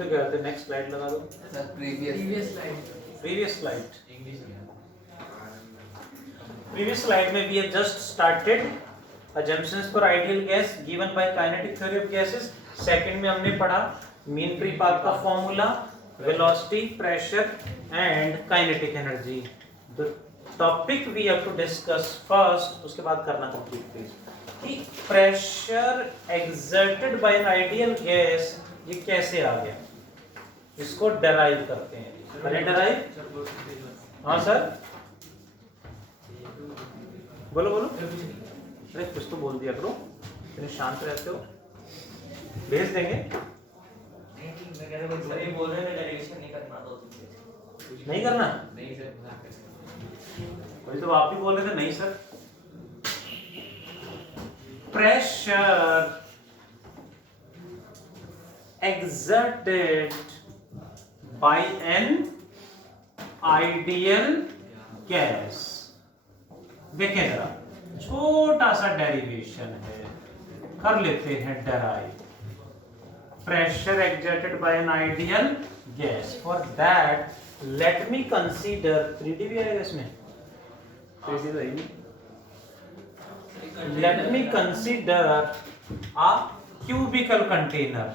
तो कह रहे थे नेक्स्ट स्लाइड लगा दो। प्रीवियस स्लाइड में we have just started assumptions for ideal gas given by kinetic theory of gases। Second में हमने पढ़ा मीन फ्री पाथ का formula, velocity, pressure and kinetic energy. The topic we have to discuss first, उसके बाद करना complete please, कि pressure exerted by an ideal gas ये कैसे आ गया, इसको डेराइव करते हैं। पहले डेराइव, हाँ सर बोलो बोलो, अरे कुछ तो बोल दिया करो, इतने शांत रहते हो, भेज देंगे। नहीं बोल रहे हैं डेरिवेशन नहीं करना, तो नहीं करना, नहीं सर, वही तो आप भी बोल रहे थे नहीं sir. Pressure exerted by an ideal gas। देखें जरा, छोटा सा डेरिवेशन है, कर लेते हैं derive. Pressure exerted by an ideal gas, for that let me consider 3D भी आएगा इसमें, 3D तो नहीं। Let me consider a cubical container।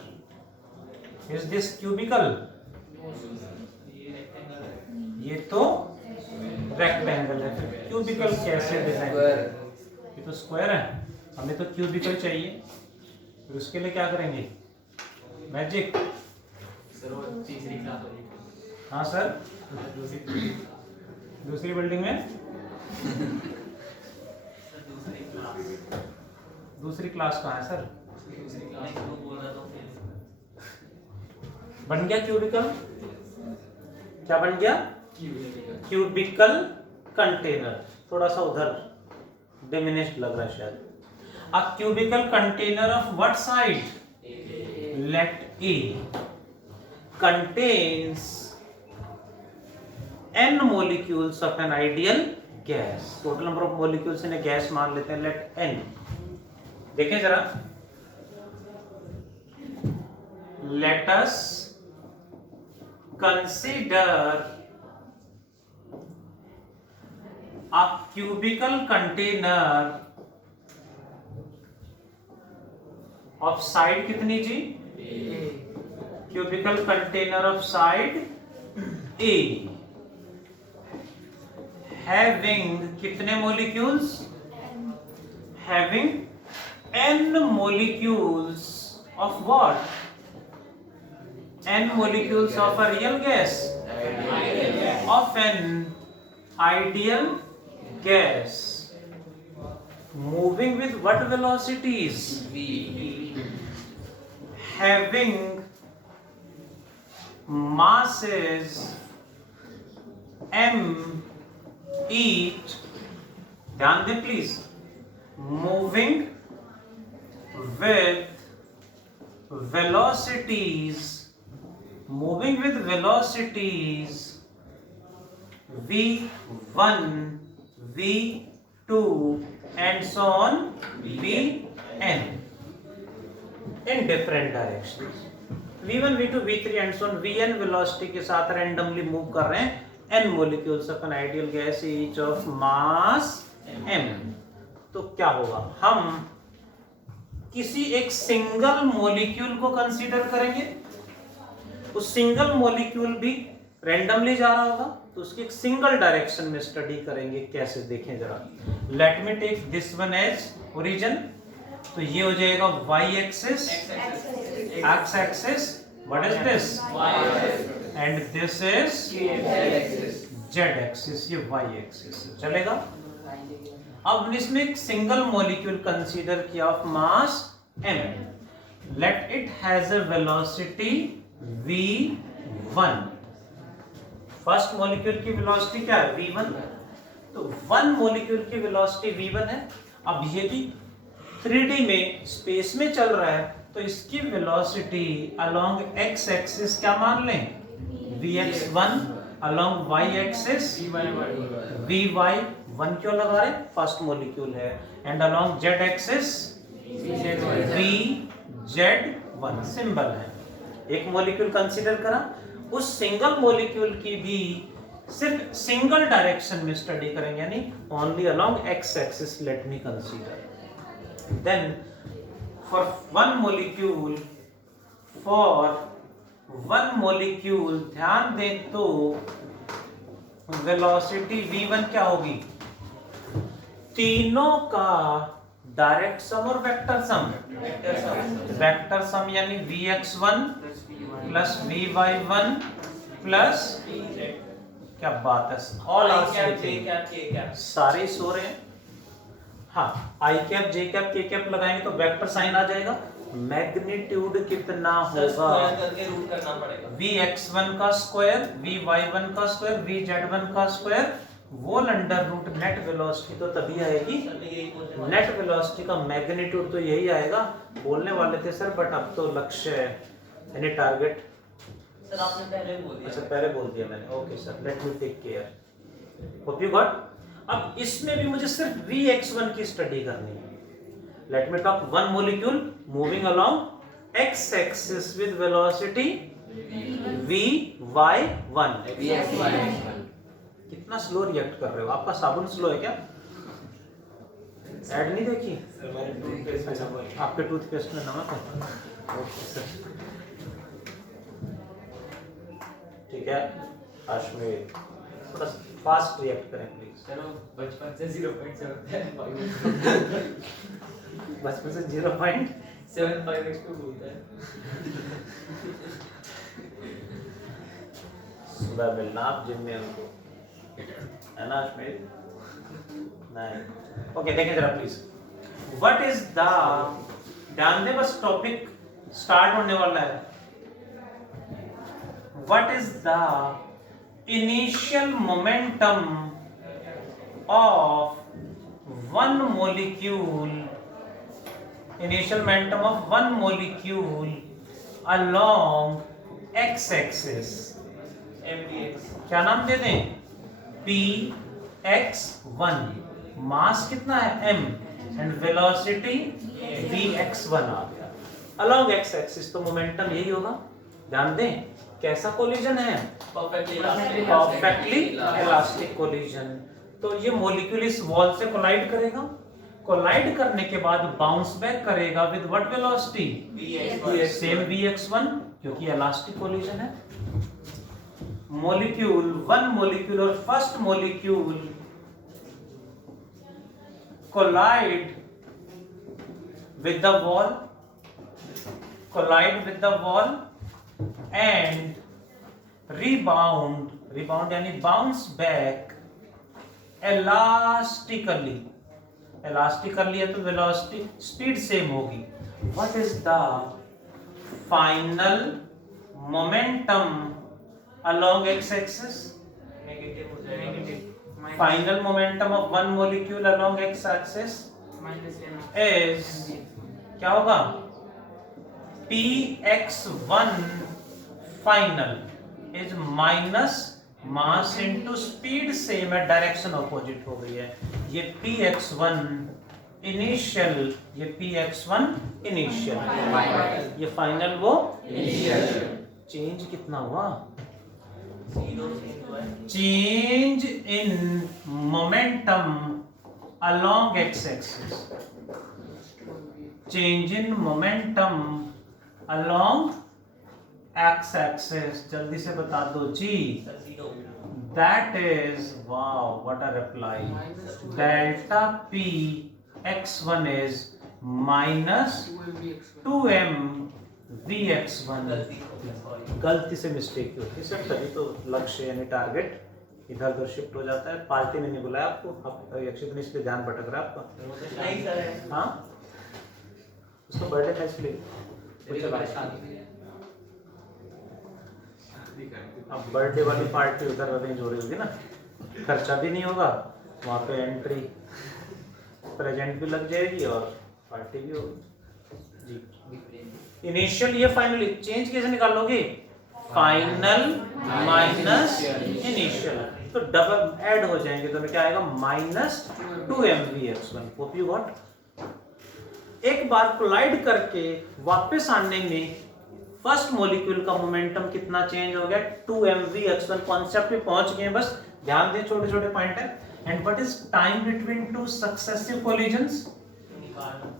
Is this cubical? ये तो रेक्टेंगल है, फिर क्यूबिकल कैसे डिजाइन? ये तो स्क्वायर है, हमें तो क्यूबिकल चाहिए, फिर उसके लिए क्या करेंगे? मैजिक। हाँ सर, दूसरी बिल्डिंग में दूसरी क्लास कहाँ है सर? बन गया क्यूबिकल, क्या बन गया? Cubicle container. थोड़ा सा उधर डिमिनिश्ड लग रहा है शायद। A cubicle container of what side? Let a contains n molecules of an ideal gas। total number of molecules in a gas मान लेते हैं let n। देखें जरा, let us consider a cubical container of side कितनी जी? cubical container of side A having कितने molecules? having n molecules of what? n molecules of a real gas? of an ideal gas moving with what velocities? v having masses m each, ध्यान दें please, moving with velocities v1 v2 and so on vn in different directions। v1 v2 v3 and so on vn velocity के साथ randomly move कर रहे हैं n molecules of an ideal gas each of mass m। तो क्या होगा, हम किसी एक सिंगल मॉलिक्यूल को कंसीडर करेंगे, उस सिंगल मॉलिक्यूल भी रैंडमली जा रहा होगा, तो उसकी एक सिंगल डायरेक्शन में स्टडी करेंगे। कैसे, देखें जरा। Let me take this one as origin, तो ये हो जाएगा y axis, x axis, what is this? And this is z axis, ये y एक्सिस चलेगा। अब इसमें एक सिंगल मॉलिक्यूल कंसीडर किया of mass m, let it has a velocity v1। First molecule की वेलोसिटी क्या है? v1। तो वन मॉलिक्यूल की वेलोसिटी v1 है। अब ये भी 3D में स्पेस में चल रहा है, तो इसकी वेलोसिटी अलोंग x एक्सिस क्या मान लें? vx1, along y axis vy1 क्यों लगा रहे? फर्स्ट मॉलिक्यूल है। And along z axis vz1 symbol है। एक मॉलिक्यूल कंसीडर करा, उस सिंगल मॉलिक्यूल की भी सिर्फ सिंगल डायरेक्शन में स्टडी करेंगे, यानी only along x axis let me consider. Then for one molecule ध्यान दें तो वेलोसिटी v1 क्या होगी, तीनों का डायरेक्ट सम और वेक्टर सम, वेक्टर सम यानी vx1 प्लस vy1 प्लस, क्या बात है, ऑल आर सारे सो रहे हैं। हाँ, आई कैप जे कैप के कैप लगाएंगे तो वेक्टर साइन आ जाएगा। मैग्नीट्यूड कितना होगा, रूट करना पड़ेगा, vx1 का स्क्वायर, vy1 का स्क्वायर, vz1 का स्क्वायर, वोल अंडर रूट नेट वेलोसिटी तो तभी आएगी, नेट वेलोसिटी का मैग्नीट्यूड तो यही आएगा। बोलने वाले थे सर बट अब तो लक्ष्य है, यानी टारगेट सर आपने पहले बोल दिया। अच्छा पहले बोल दिया मैंने, okay sir, let me take care, hope you got. अब इसमें भी मुझे सिर्फ vx1 की स्टडी करनी है। Let me talk one molecule moving along x axis with velocity vy1। कितना स्लो रिएक्ट कर रहे हो, आपका साबुन स्लो है क्या? ऐड नहीं देखी? अच्छा, आपके टूथपेस्ट में नमक है? ओके सर, ठीक है। अश्मीर थोड़ा फास्ट रिएक्ट करें प्लीज। चलो बचपन से 0.75 बचपन से 0.75 को बोलता है। सुबह मिलना आप जिम में उनको, है ना अश्मीर? नहीं, ओके देखें जरा प्लीज। व्हाट इज द, ध्यान दे बस टॉपिक स्टार्ट होने वाला है। What is the initial momentum of one molecule, initial momentum of one molecule along x axis, mdx, क्या नाम दे दें, px1, मास कितना है m एंड वेलोसिटी vx1 आ गया। along x axis तो मोमेंटम यही होगा। ध्यान दें कैसा कोलिजन है, परफेक्टली इलास्टिक कोलिजन। तो ये मॉलिक्यूल इस वॉल से कोलाइड करेगा, कोलाइड करने के बाद बाउंस बैक करेगा with what velocity, same vx1, क्योंकि इलास्टिक कोलिजन है। मॉलिक्यूल, वन मॉलिक्यूल और first molecule collide with the wall, collide with the wall and rebound यानी बाउंस बैक elastically है तो वेलोसिटी स्पीड सेम होगी। What is the final momentum along x axis, negative हो जाएगा, final momentum of one molecule along x axis is क्या होगा, px1 final is minus mass into speed, same है, direction opposite हो गई है। ये px1 इनिशियल, ये px1 इनिशियल, ये फाइनल वो इनिशियल। चेंज कितना हुआ, change in momentum along x axis, change in momentum along x axis, जल्दी से बता दो जी। That is, wow, what a reply. Delta P x1 is minus 2m vx1। गलती से मिस्टेक होती है सर, तभी तो लक्ष्य यानी टारगेट इधर उधर शिफ्ट हो जाता है। पार्टी ने नहीं बुलाया आपको, आप अक्षित ने इसलिए ध्यान भटक रहा है आपका। नहीं सर, हाँ, उसको बर्थडे था इसलिए। अब बर्थडे वाली पार्टी उधर अरेंज हो रही होगी ना, खर्चा भी नहीं होगा, वहाँ पे एंट्री प्रेजेंट भी लग जाएगी और पार्टी भी होगी जी। इनिशियल ये फाइनल, चेंज कैसे निकालोगे, फाइनल माइनस इनिशियल, तो डबल ऐड हो जाएंगे तो क्या आएगा, minus 2mvx1। Hope you got. एक बार कोलाइड करके वापस आने में फर्स्ट मॉलिक्यूल का मोमेंटम कितना चेंज हो गया 2mvx1 कॉन्सेप्ट पे पहुंच गए, बस ध्यान दें छोटे छोटे पॉइंट है। And what is time between two successive collisions?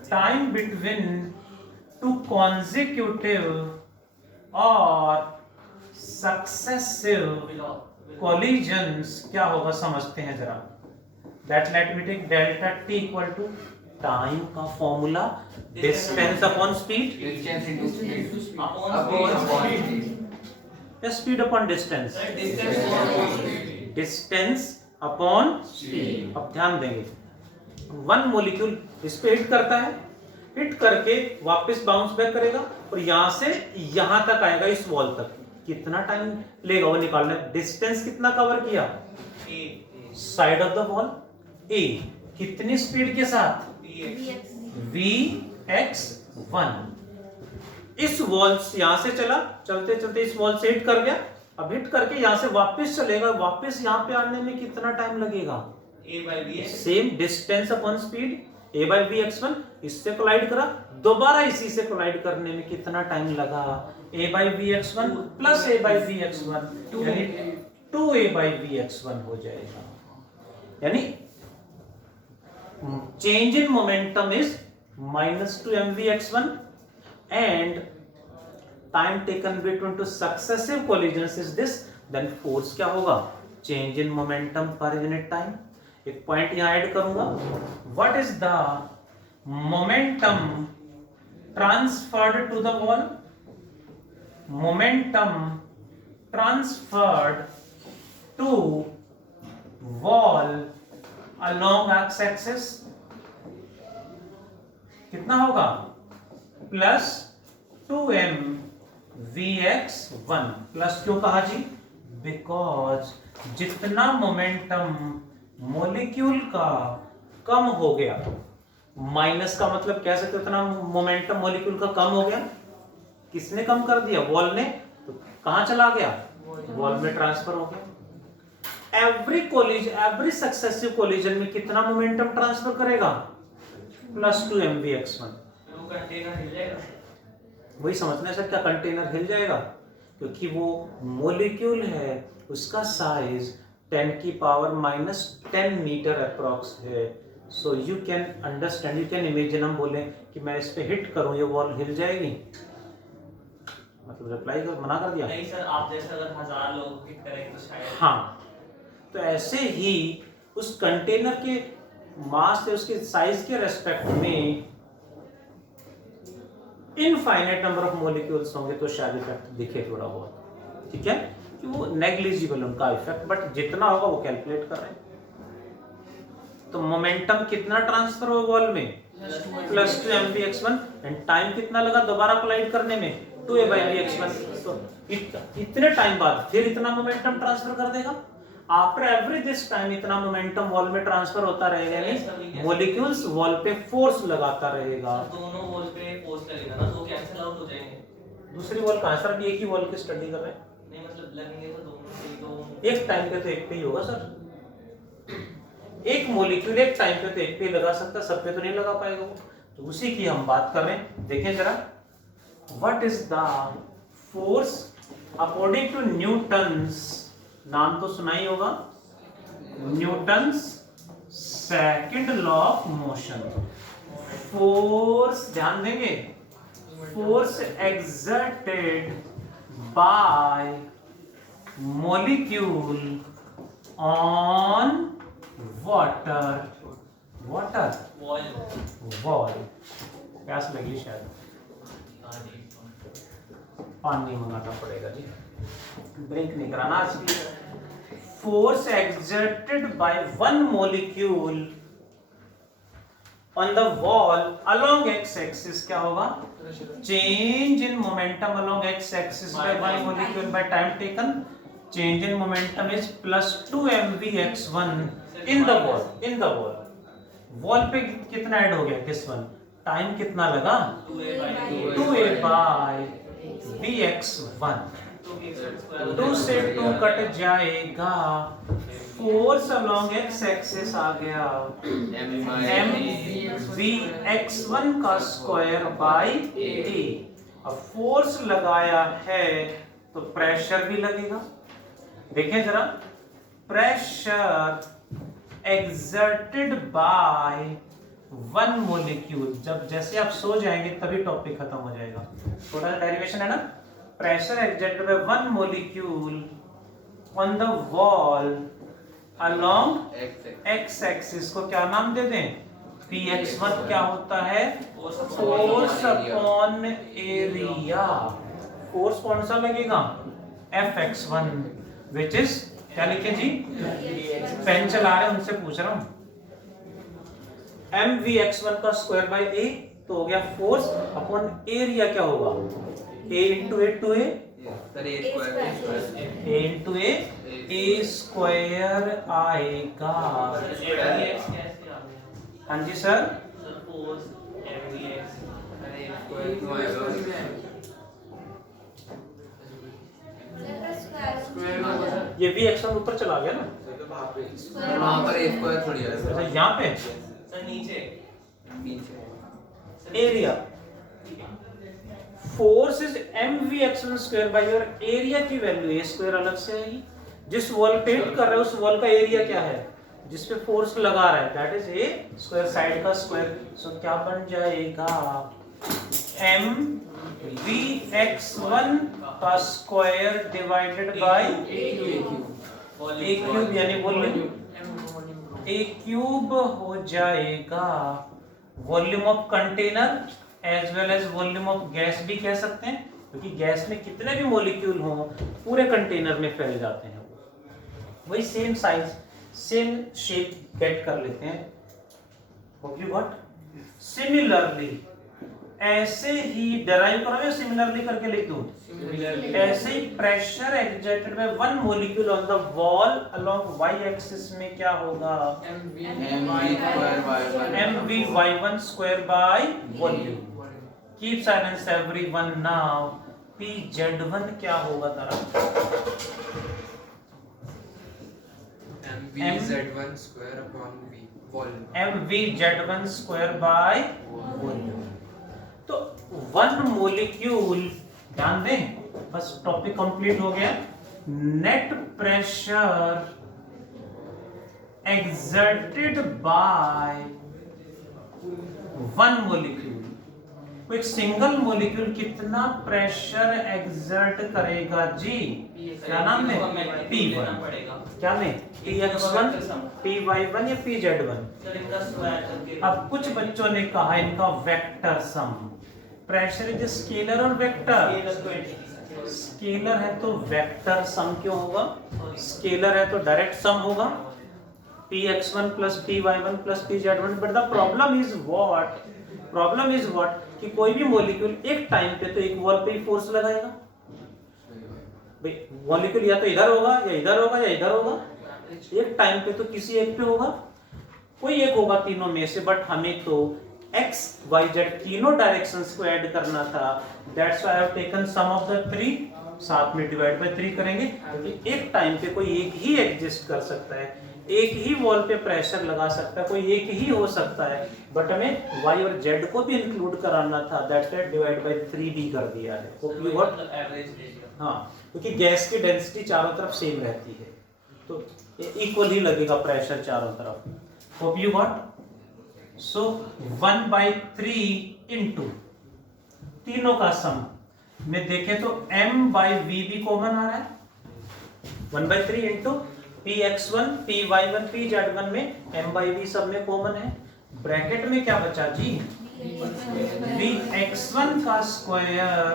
Time between two consecutive और सक्सेसिव कोलिजंस क्या होगा समझते हैं जरा। That let me take delta T equal to time का formula distance upon speed, Distance into speed. Upon speed. या speed upon distance, distance upon speed. अब ध्यान देंगे, वन मॉलिक्यूल इस पे हिट करता है, हिट करके वापस बाउंस बैक करेगा और यहां से यहां तक आएगा इस वॉल तक। कितना टाइम लेगा वो निकालना है। डिस्टेंस कितना कवर किया? साइड ऑफ द वॉल ए, कितनी स्पीड के साथ? vx1। इस वॉल से यहां से चला, चलते चलते इस वॉल से हिट कर गया, अब हिट करके यहां से वापस चलेगा, वापस यहां पे आने में कितना टाइम लगेगा? Same distance upon speed a by vx1, इससे कोलाइड करा, दोबारा इसी से कोलाइड करने में कितना टाइम लगा? a by vx1 plus a by vx1 यानी 2a by vx1 हो जाएगा। यानी change in momentum is minus 2 mvx1 and time taken between two successive collisions is this, then force क्या होगा? change in momentum per unit time। एक point यहां add करूंगा, what is the momentum transferred to the wall? Momentum transferred to wall along x axis कितना होगा? Plus 2m vx1। Plus क्यों कहा जी? बिकॉज जितना मोमेंटम मॉलिक्यूल का कम हो गया, माइनस का मतलब कह सकते हो उतना मोमेंटम मॉलिक्यूल का कम हो गया। किसने कम कर दिया? वॉल ने। तो कहां चला गया? वॉल में ट्रांसफर हो गया। एवरी सक्सेसिव कोलिजन में कितना मोमेंटम ट्रांसफर करेगा? Plus 2 mvx1। वही समझना है सर, क्या कंटेनर हिल जाएगा? क्योंकि वो मॉलिक्यूल है, उसका साइज 10 की पावर माइनस 10 मीटर अप्रॉक्स है। So you can understand, you can imagine, हम बोले कि मैं इस पे हिट करूं, ये वॉल हिल जाएगी? मतलब रिप्लाई कर मना कर दिया? नहीं सर, आप जैसे अगर 1000 लोग हिट करेंगे तो शायद। हाँ, तो ऐसे ही उस कंटेनर के मास से उसके साइज के रेस्पेक्ट में इनफाइनाइट नंबर ऑफ मॉलिक्यूल्स होंगे तो शायद इफेक्ट दिखे थोड़ा बहुत, ठीक है, कि वो नेग्लिजिबल उनका इफेक्ट, बट जितना होगा वो कैलकुलेट कर रहे हैं। तो मोमेंटम कितना ट्रांसफर हुआ वॉल में? प्लस 2 mvx1 एंड टाइम कितना लगा दोबारा कोलाइड करने में? 2a by vx1। तो इतने टाइम बाद फिर इतना मोमेंटम ट्रांसफर कर देगा। आफ्टर एवरी दिस टाइम इतना मोमेंटम वॉल में ट्रांसफर होता रहेगा, यानी मॉलिक्यूल्स वॉल पे फोर्स लगाता रहेगा। दोनों वॉल पे फोर्स लगेगा ना, तो कैंसिल आउट हो जाएंगे। दूसरी वॉल कहां सर? एक ही वॉल की स्टडी कर रहे हैं। नहीं मतलब लगेंगे तो दोनों पे ही, तो एक टाइम पे तो एक पे ही होगा सर। एक मॉलिक्यूल एक टाइम पे तो एक पे ही लगा सकता, सब पे तो नहीं लगा पाएगा वो। तो उसी की हम बात कर रहे हैं। देखें जरा, what is the force according to Newton's, नाम तो सुना ही होगा, Newton's second law of motion. Force, ध्यान देंगे, force exerted by molecule on water wall। प्यास लगी शायद, पानी मंगाना पड़ेगा जी, ड्रिंक नहीं कराना आज की। Force exerted by one molecule on the wall along x axis क्या होगा? Change in momentum along x axis bye one molecule by time taken, change in momentum is plus 2 mvx1 in the wall. Wall पे कितना add हो गया? This one. Time कितना लगा? 2a by vx1। 2 से 2 cut जाएगा, फोर्स अलोंग एक्स एक्सिस आ गया mvx1 का स्क्वायर बाय a। अब फोर्स लगाया है तो प्रेशर भी लगेगा। देखें जरा, pressure exerted by one molecule, जब जैसे आप सो जाएंगे तभी टॉपिक खत्म हो जाएगा। थोड़ा सा डेरिवेशन है ना, pressure exerted by one molecule on the wall along x axis को क्या नाम दे दें, Px1 क्या होता है, फोर्स अपॉन एरिया। फोर्स कौन सा लगेगा, Fx1 विच इज क्या लिखे जी, पेन चला रहे उनसे पूछ रहा हूं, mvx1 का स्क्वायर बाय a तो हो गया फोर्स अपॉन एरिया क्या होगा, a into a to a a into a square आएगा। हाँ जी सर, ये भी x1 ऊपर चला गया ना, वहाँ पर एक स्क्वायर थोड़ी है अच्छा यहाँ पे सर नीचे area, force is mvx1 square by your area की वैल्यू a स्क्वायर अलग से आएगी। जिस वॉल पे हिट कर रहे हो उस वॉल का एरिया क्या है, जिस पे फोर्स लगा रहा है, that is a square, side का स्क्वायर। सो क्या बन जाएगा, mvx1 का square divided by a cube, यानी वॉल्यूम a क्यूब हो जाएगा। Volume of container as well as volume of gas भी कह सकते हैं, क्योंकि गैस में कितने भी मॉलिक्यूल हों पूरे कंटेनर में फैल जाते हैं, वही same size same shape get कर लेते हैं। Hope you got. सिमिलरली, ऐसे ही डेराइव करोगे, सिमिलरली करके लिख दूं, ऐसे ही pressure exerted by one molecule on the wall along y axis में क्या होगा, mvy1 square by volume. Keep silence everyone now, pz1 क्या होगा तारा, mvz1 square upon v volume, mvz1 square by volume. तो वन मॉलिक्यूल, ध्यान दें, बस टॉपिक कंप्लीट हो गया। Net pressure exerted by one molecule, एक सिंगल मॉलिक्यूल कितना प्रेशर एक्सर्ट करेगा जी, क्या नाम है, P1, क्या लें, Px1, Py1 या Pz1। अब कुछ बच्चों ने कहा इनका vector sum, pressure is scalar और वेक्टर, स्केलर है तो वेक्टर सम क्यों होगा, स्केलर है तो डायरेक्ट सम होगा, Px1 plus Py1 plus Pz1। But the problem is what, कि कोई भी मॉलिक्यूल एक टाइम पे तो एक वॉल पे ही फोर्स लगाएगा, भाई मॉलिक्यूल या तो इधर होगा या इधर होगा या इधर होगा, एक टाइम पे तो किसी एक पे होगा, कोई एक होगा तीनों में से। बट हमें तो x y z तीनों डायरेक्शंस को ऐड करना था, that's why I have taken sum of the three, साथ में डिवाइड बाय 3 करेंगे, क्योंकि एक टाइम पे कोई एक ही एग्जिस्ट कर सकता है, एक ही वॉल पे प्रेशर लगा सकता है, कोई एक ही हो सकता है, बट हमें y और z को भी इंक्लूड कराना था, दैट्स व्हाई डिवाइड बाय 3 भी कर दिया है। Hope you got. हाँ, क्योंकि गैस की डेंसिटी चारों तरफ सेम रहती है तो इक्वल ही लगेगा प्रेशर चारों तरफ। Hope you got. So 1/3 into तीनों का सम में देखें तो m/v भी कॉमन आ रहा है, 1/3 इंटू Px1 Py1 Pz1 में m/v सब में कॉमन है, ब्रैकेट में क्या बचा जी, Vx1 का स्क्वायर,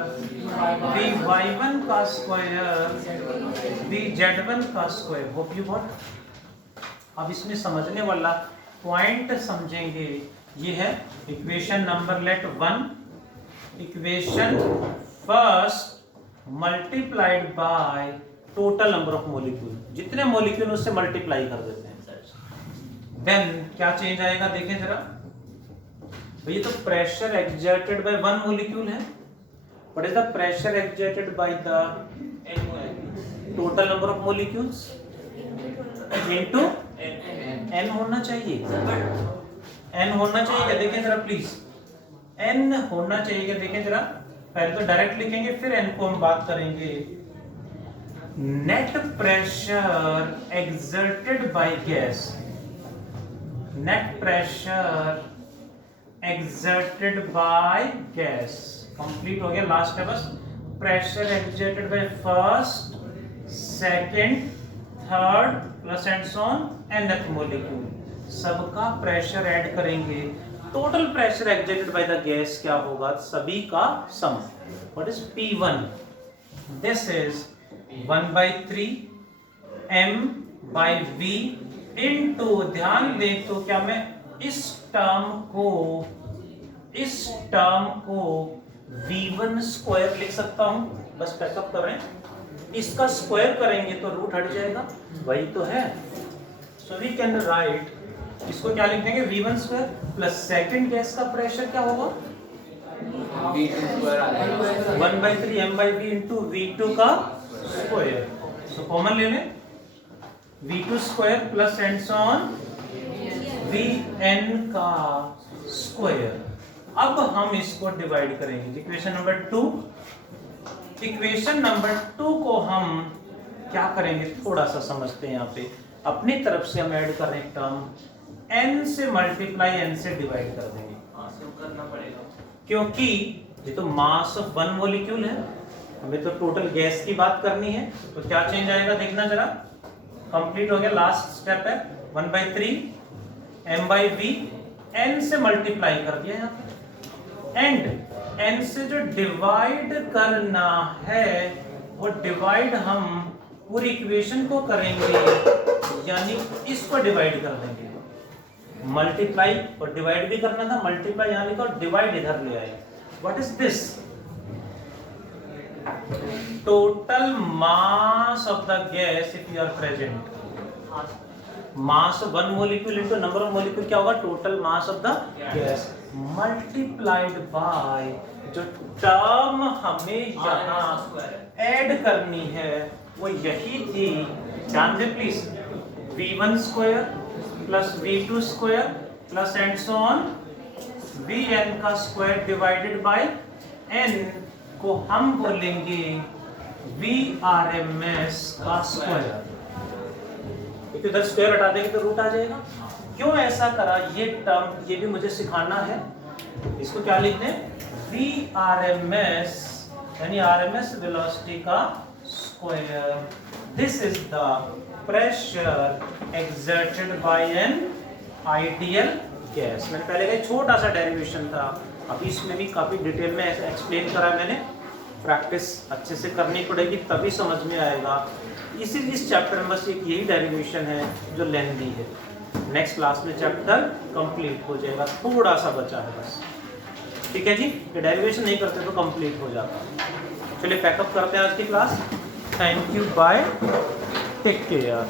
Vy1 का स्क्वायर, Vz1 का स्क्वायर। Hope you got. अब इसमें समझने वाला पॉइंट समझेंगे, ये है equation number let 1, equation first multiplied by total number of molecule, जितने मॉलिक्यूल उससे मल्टीप्लाई कर देते हैं, देन क्या चेंज आएगा देखें जरा। ये तो pressure exerted by one molecule है, what is the pressure exerted by the total number of molecules into n होना चाहिए, n होना चाहिए क्या, देखें जरा प्लीज, n होना चाहिए क्या, देखें जरा, पहले तो डायरेक्ट लिखेंगे फिर n को हम बात करेंगे। Net pressure exerted by gas, net pressure exerted by gas, complete हो गया, लास्ट है बस। Pressure exerted by first, second, third plus and so on nth molecule, सबका प्रेशर ऐड करेंगे, total pressure exerted by the gas क्या होगा, सभी का sum. What is P1? This is 1/3 m by v into, ध्यान दें तो क्या मैं इस टर्म को v1 स्क्वायर लिख सकता हूं? बस पैकअप करें, इसका स्क्वायर करेंगे तो रूट हट जाएगा, वही तो है। सो वी कैन राइट, इसको क्या लिख देंगे, v1 square plus second gas का प्रेशर क्या होगा, V2 स्क्वायर आ जाएगा 1/3 m by v into v2 का स्क्वायर। सो कॉमन ले लें, v2 square plus and so on vn का स्क्वायर। अब हम इसको डिवाइड करेंगे, इक्वेशन नंबर 2। इक्वेशन नंबर 2 को हम क्या करेंगे, थोड़ा सा समझते हैं। यहाँ पे अपनी तरफ से हम ऐड कर रहे हैं टर्म, n से मल्टीप्लाई n से डिवाइड कर देंगे, करना पड़ेगा क्योंकि ये तो मास ऑफ वन मॉलिक्यूल है, हमें तो टोटल गैस की बात करनी है। तो क्या चेंज आएगा देखना जरा, कंप्लीट हो गया, लास्ट स्टेप है 1/3 m by v, n से मल्टीप्लाई कर दिया यहाँ पे, एंड n से जो डिवाइड करना है वो डिवाइड हम पूरी इक्वेशन को करेंगे, यानी इसको डिवाइड कर देंगे। मल्टीप्लाई और डिवाइड भी करना था, मल्टीप्लाई यहाँ लिखा और डिवाइड इधर ले आए। What is this, total mass of the gas if you are present, mass of one molecule into number of molecule क्या होगा, total mass of the gas multiplied by जो टर्म हमें यहाँ ऐड करनी है वो यही थी, ध्यान दें please, v1 square plus v2 square plus and so on vn का स्क्वायर डिवाइडेड बाय n को हम बोलेंगे Vrms का स्क्वायर, क्योंकि उधर स्क्वायर हटा देंगे तो रूट आ जाएगा। क्यों ऐसा करा, ये टर्म ये भी मुझे सिखाना है। इसको क्या लिखते हैं, Vrms यानी RMS वेलोसिटी का square. This is the pressure exerted by an ideal gas. मैंने पहले का छोटा सा डेरिवेशन था, अभी इसमें भी काफी डिटेल में एक्सप्लेन करा मैंने। प्रैक्टिस अच्छे से करनी पड़ेगी तभी समझ में आएगा। इस चैप्टर में बस एक यही डेरिवेशन है जो लेंथी है, नेक्स्ट क्लास में चैप्टर कंप्लीट हो जाएगा, थोड़ा सा बचा है बस। ठीक है जी, ये डेरिवेशन नहीं करते तो कंप्लीट हो जाता। चलिए पैकअप करते हैं आज की class. Thank you, bye, take care.